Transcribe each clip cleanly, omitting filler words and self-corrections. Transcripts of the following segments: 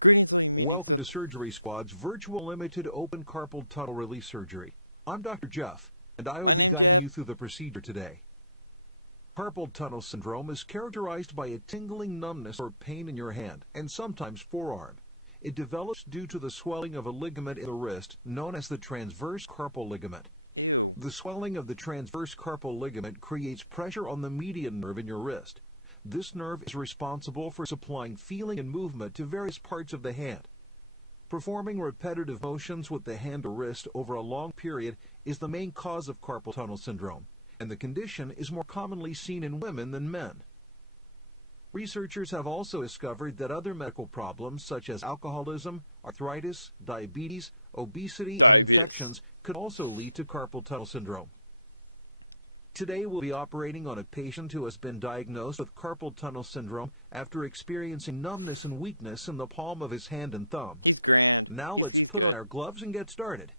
Greetings, all you meanings. Welcome to Surgery Squad's virtual limited open carpal tunnel release surgery. I'm Dr. Jeff, and I will be guiding you through the procedure today. Carpal tunnel syndrome is characterized by a tingling numbness or pain in your hand, and sometimes forearm. It develops due to the swelling of a ligament in the wrist, known as the transverse carpal ligament. Ew. The swelling of the transverse carpal ligament creates pressure on the median nerve in your wrist. This nerve is responsible for supplying feeling and movement to various parts of the hand. Performing repetitive motions with the hand or wrist over a long period is the main cause of carpal tunnel syndrome, and the condition is more commonly seen in women than men. Researchers have also discovered that other medical problems such as alcoholism, arthritis, diabetes, obesity, and infections could also lead to carpal tunnel syndrome. Today we'll be operating on a patient who has been diagnosed with carpal tunnel syndrome after experiencing numbness and weakness in the palm of his hand and thumb. He's grand. Now He's let's put good. on our gloves and get started.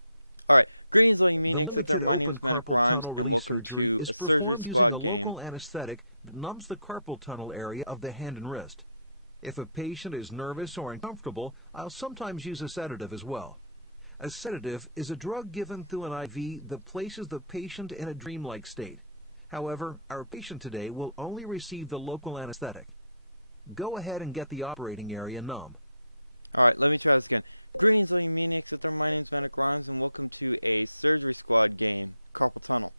Alright, greetings, all you meanings out there. My name is Manic and welcome to a Surgery Squad game. Local anesthetic that numbs the carpal tunnel area of the hand and wrist. If a patient is nervous or uncomfortable, I'll sometimes use a sedative as well. A sedative is a drug given through an IV that places the patient in a dreamlike state. However, our patient today will only receive the local anesthetic. Go ahead and get the operating area numb. Alright, let me try this again. Greetings, all you maniacs out there. My name is Manic and welcome to a Surgery Squad game, Carpal Tunnel.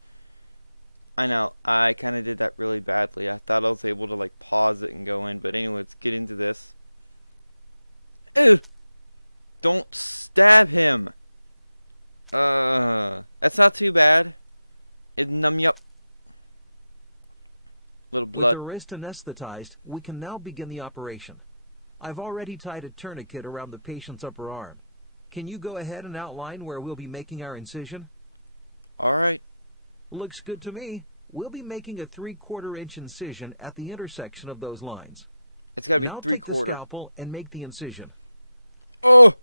I know, I kind of did that really badly. I thought I was able to, like, pause it and go in, but anyway, let's get into this. Ew! Don't stab him! That's not too bad. It'll numb you up. Little blood. With the wrist anesthetized, we can now begin the operation. I've already tied a tourniquet around the patient's upper arm. Can you go ahead and outline where we'll be making our incision? Alright. Looks good to me. We'll be making a 3/4 inch incision at the intersection of those lines. It's gotta be now 3/4. Take the scalpel and make the incision. Oh!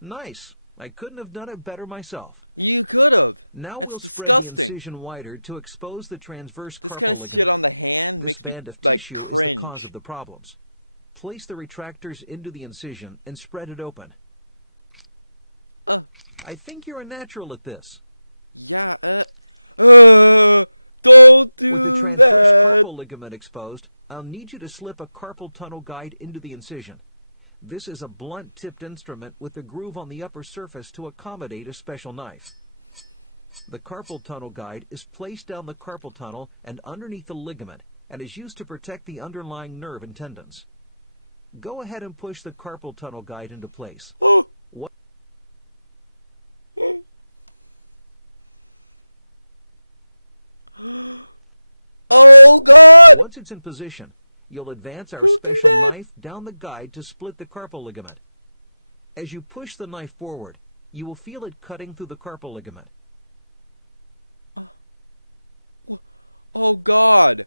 Nice. I couldn't have done it better myself. You could have. Now That's we'll disgusting. spread the incision wider to expose the transverse This carpal kind of ligament. shit on the hand makes me like Is the cause cringe. of the problems. Place the retractors into the incision and spread it open. I think you're a natural at this. Yeah. Don't do With the transverse that. carpal ligament exposed, I'll need you to slip a carpal tunnel guide into the incision. This is a blunt-tipped instrument with a groove on the upper surface to accommodate a special knife. The carpal tunnel guide is placed down the carpal tunnel and underneath the ligament and is used to protect the underlying nerve and tendons. Go ahead and push the carpal tunnel guide into place. Oh. What? Oh God! Once it's in position, you'll advance our special knife down the guide to split the carpal ligament. As you push the knife forward, you will feel it cutting through the carpal ligament. Oh God!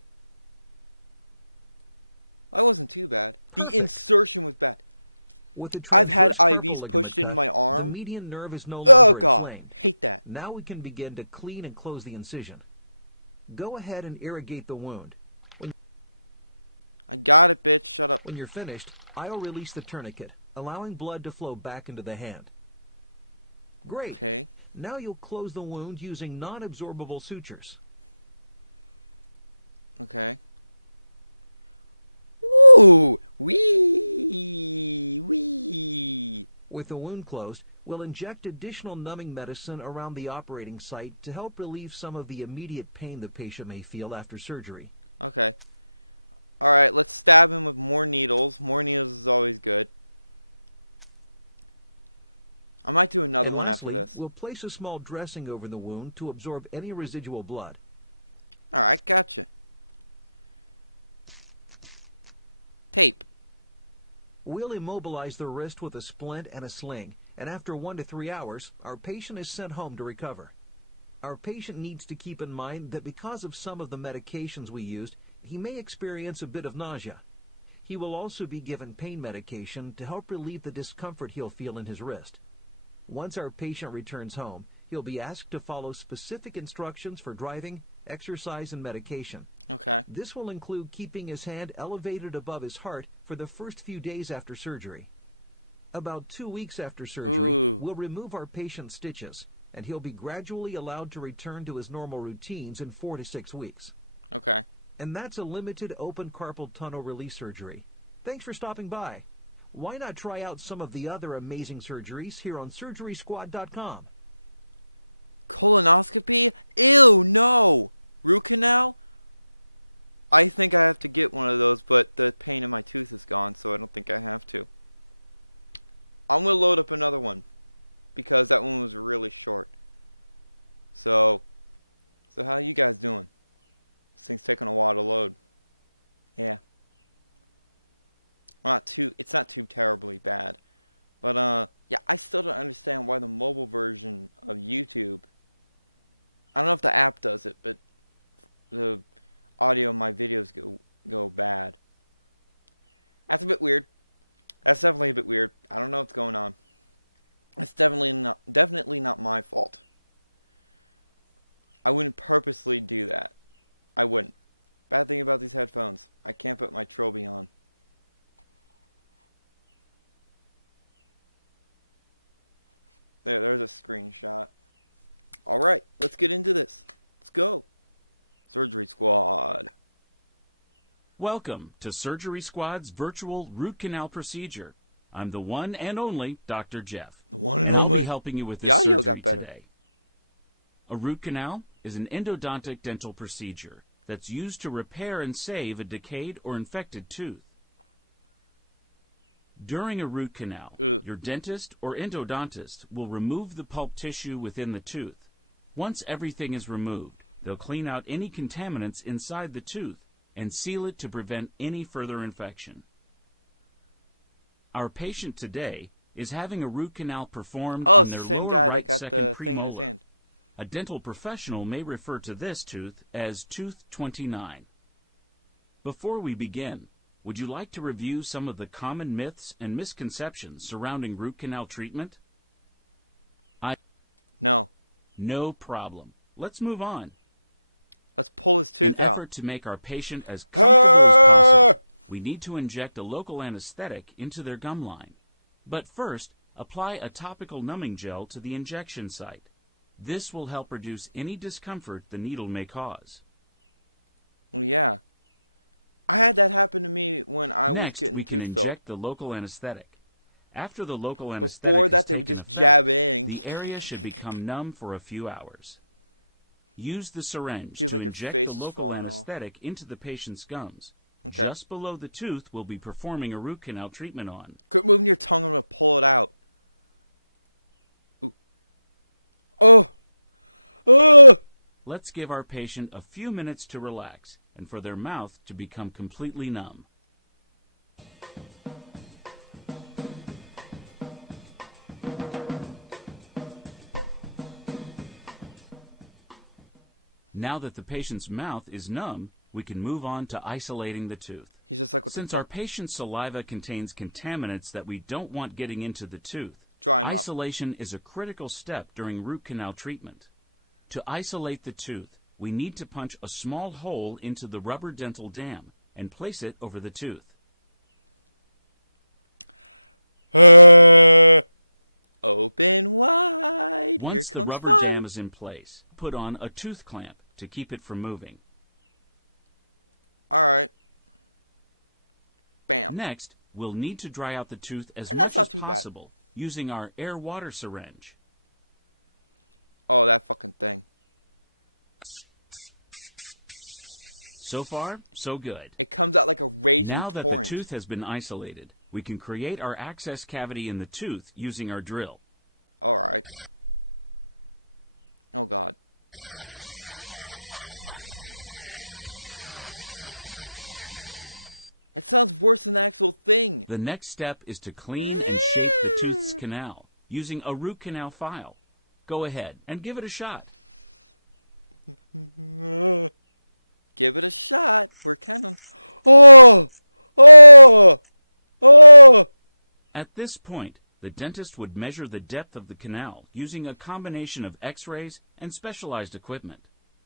That wasn't too bad. Perfect. The insertion was bad. With the I've had transverse IVs carpal pushed into ligament my cut, arm. The median nerve is no Oh longer God! inflamed. Hate that. Now we can begin to clean and close the incision. Go ahead and irrigate the wound. I got it, bitch. Shut up. When you're finished, I'll release the tourniquet, allowing blood to flow back into the hand. Great. Okay. Now you'll close the wound using non-absorbable sutures. Okay. Woo! Wee! Wee! With the wound closed, we'll inject additional numbing medicine around the operating site to help relieve some of the immediate pain the patient may feel after surgery. Okay. Alright, let's stab him with more needles. More needles is always good. I might do another one after this. We'll place a small dressing over the wound to absorb any residual blood. Alright, gotcha. Tape. We'll immobilize the wrist with a splint and a sling, and after 1 to 3 hours, our patient is sent home to recover. Our patient needs to keep in mind that because of some of the medications we used, he may experience a bit of nausea. He will also be given pain medication to help relieve the discomfort he'll feel in his wrist. Once our patient returns home, he'll He'll be asked to follow specific instructions for driving, exercise, and medication. Okay. This will include keeping his hand elevated above his heart for the first few days after surgery. About 2 weeks after surgery, Ooh. we'll remove our patient's stitches, and he'll be gradually allowed to return to his normal routines in 4 to 6 weeks. Okay. And that's a limited open carpal tunnel release surgery. Thanks for stopping by. Why not try out some of the other amazing surgeries here on SurgerySquad.com? Colonoscopy? Ew, no! Root canal? I think I have to get one of those, but the pain in my tooth is gone, so I don't think I have to. I'm going to load up another one, because that one was really short. So how you guys doing? This thing's taking a while to load. Yeah. Well, it's not too terribly bad. But, yeah, I still don't understand why the mobile version of YouTube, I don't know if the app does it, but the audio of my videos go bad. That's a bit weird. That's definitely a bit weird. I don't know what's going on. It's definitely not my fault. I wouldn't purposely do that. I wouldn't. Bad thing about these headphones, I can't put my Trilby on. There's a screenshot. Alright, let's get into this. Let's go. Surgery Squad. Welcome to Surgery Squad's virtual root canal procedure. I'm the one and only Dr. Jeff. The one and I'll only. be helping you with this Yayo surgery got better. today. A root canal is an endodontic dental procedure that's used to repair and save a decayed or infected tooth. During a root canal, your dentist or endodontist will remove the pulp tissue within the tooth. Once everything is removed, they'll clean out any contaminants inside the tooth and seal it to prevent any further infection. Our patient today is having a root canal performed Oh, on it's their the same lower guy right that got second the thing in his premolar. hand. A dental professional may refer to this tooth as tooth 29. Before we begin, would you like to review some of the common myths and misconceptions surrounding root canal treatment? No. No problem. Let's move on. Let's pull his tooth In an out. effort to make our patient as comfortable as possible, we need to inject a local anesthetic into their gum line. But first, apply a topical numbing gel to the injection site. This will help reduce any discomfort the needle may cause. Well, yeah. I had that happen to me when I was Next, getting we can tooth filled. inject the local anesthetic. After the local anesthetic Before that, has they would taken just effect, jab in. the area should become numb for a few hours. Use the syringe Feels to like your inject face the is local falling off. anesthetic into the patient's gums. Okay. Just below the tooth we'll be performing a root canal treatment on. Quit moving your tongue. I'm going to pull it out. Ooh. Oh! Oh! Let's give our patient a few minutes to relax and for their mouth to become completely numb. Now that the patient's mouth is numb, we can move on to isolating the tooth. He's just like, what the Since our fuck? patient's saliva contains contaminants that we don't want getting into the tooth, Dry him up. isolation is a critical step during root canal treatment. To isolate the tooth, we need to punch a small hole into the rubber dental dam and place it over the tooth. Open wide. Here Once the comes rubber fun. dam is in place, put on a tooth clamp to keep it from moving. Alright. Bam. Next, we'll need to dry out the tooth as And much that's not as too bad. possible using our air-water syringe. Oh, that fucking thing. So far, so good. It comes out like a raging Now that torrent. the tooth has been isolated, we can create our access cavity in the tooth using our drill. Alright. Oh, God. It sounds worse than the actual thing. The next step is to clean and shape the tooth's canal using a root canal file. Go ahead and give it a shot. Give it a shot. We're kind of... Oh! Oh! Oh! At this point, the dentist would measure the depth of the canal using a combination of x-rays and specialized equipment.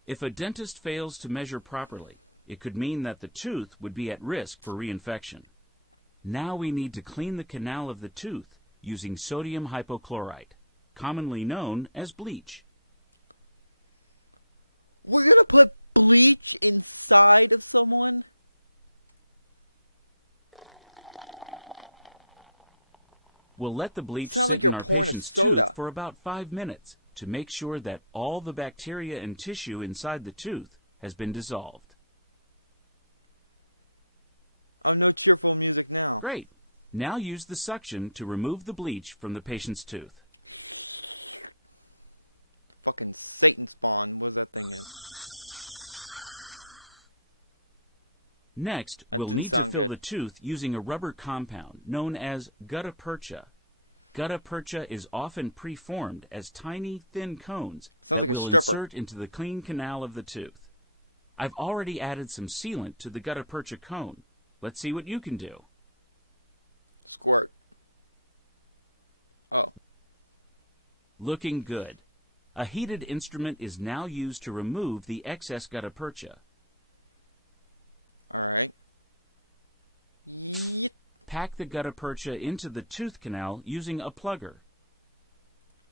If a dentist fails to measure properly, it could mean that the tooth would be at risk for reinfection. Now we need to clean the canal of the tooth using sodium hypochlorite, commonly known as bleach. We're gonna put bleach inside of someone? We'll let the bleach Sounds sit like you're in our pouring a patient's soda. tooth for about 5 minutes to make sure that all the bacteria and tissue inside the tooth has been dissolved. Oh, no cheerful music now. Great. Now use the suction to remove the bleach from the patient's tooth. Fucking Satan spawn, what that thing is. Next, That we'll didn't need to sound fill good. the tooth using a rubber compound known as gutta percha. Gutta percha is often preformed as tiny, thin cones Sounds that like a will stripper. insert into the clean canal of the tooth. I've already added some sealant to the gutta percha cone. Let's see what you can do. Squirt. Oh. Looking good. A heated instrument is now used to remove the excess gutta percha. Alright. Yeet. Pack the gutta percha into the tooth canal using a plugger.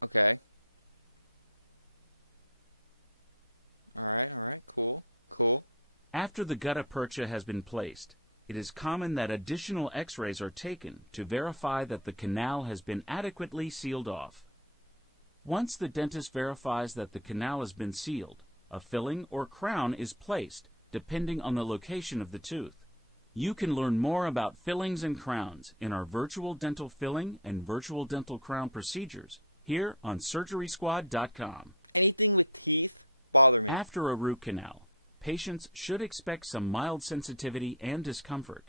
Okay. Alright, cool. Cool. After the gutta percha has been placed, it is common that additional x-rays are taken to verify that the canal has been adequately sealed off. Once the dentist verifies that the canal has been sealed, a filling or crown is placed, depending on the location of the tooth. You can learn more about fillings and crowns in our virtual dental filling and virtual dental crown procedures here on SurgerySquad.com. Anything with teeth bother me. After a root canal, patients should expect some mild sensitivity and discomfort.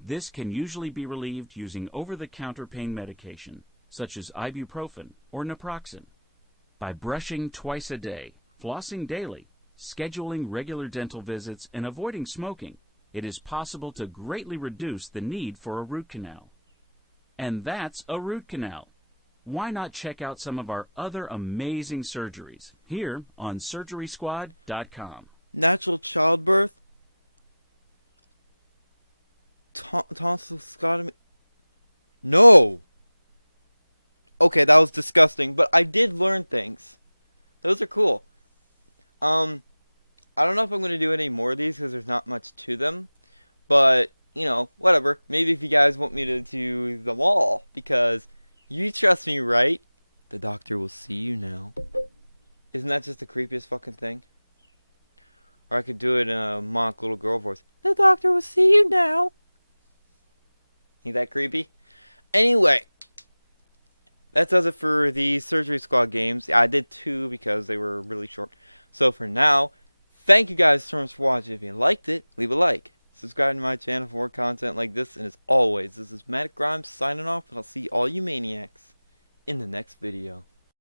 This can usually be relieved using over-the-counter pain medication, such as ibuprofen or naproxen. By brushing twice a day, flossing daily, scheduling regular dental visits, and avoiding smoking, it is possible to greatly reduce the need for a root canal. And that's a root canal. Why not check out some of our other amazing surgeries here on SurgerySquad.com. Natural childbirth? Tonsillectomy? No! Okay, that was disgusting, but I did learn things. Those are cool. I don't know if I'm going to do any more of these because there's not much to them. But, you know, whatever. Maybe if you guys want me to do them all. Because you trust me, right? The doctor will see you now. Isn't that just the creepiest fucking thing? Or I could do it in a mock little girl voice. The doctor will see you now. Ain't that creepy? Anyway. That does it for the Surgery Squad games. I did 2 because they were really short. So for now, thank you guys so much for watching. If you liked it, leave a like. Subscribe to my channel for more content like this. And as always, this is Manic signing off. And I'll see all you maniacs in the next video.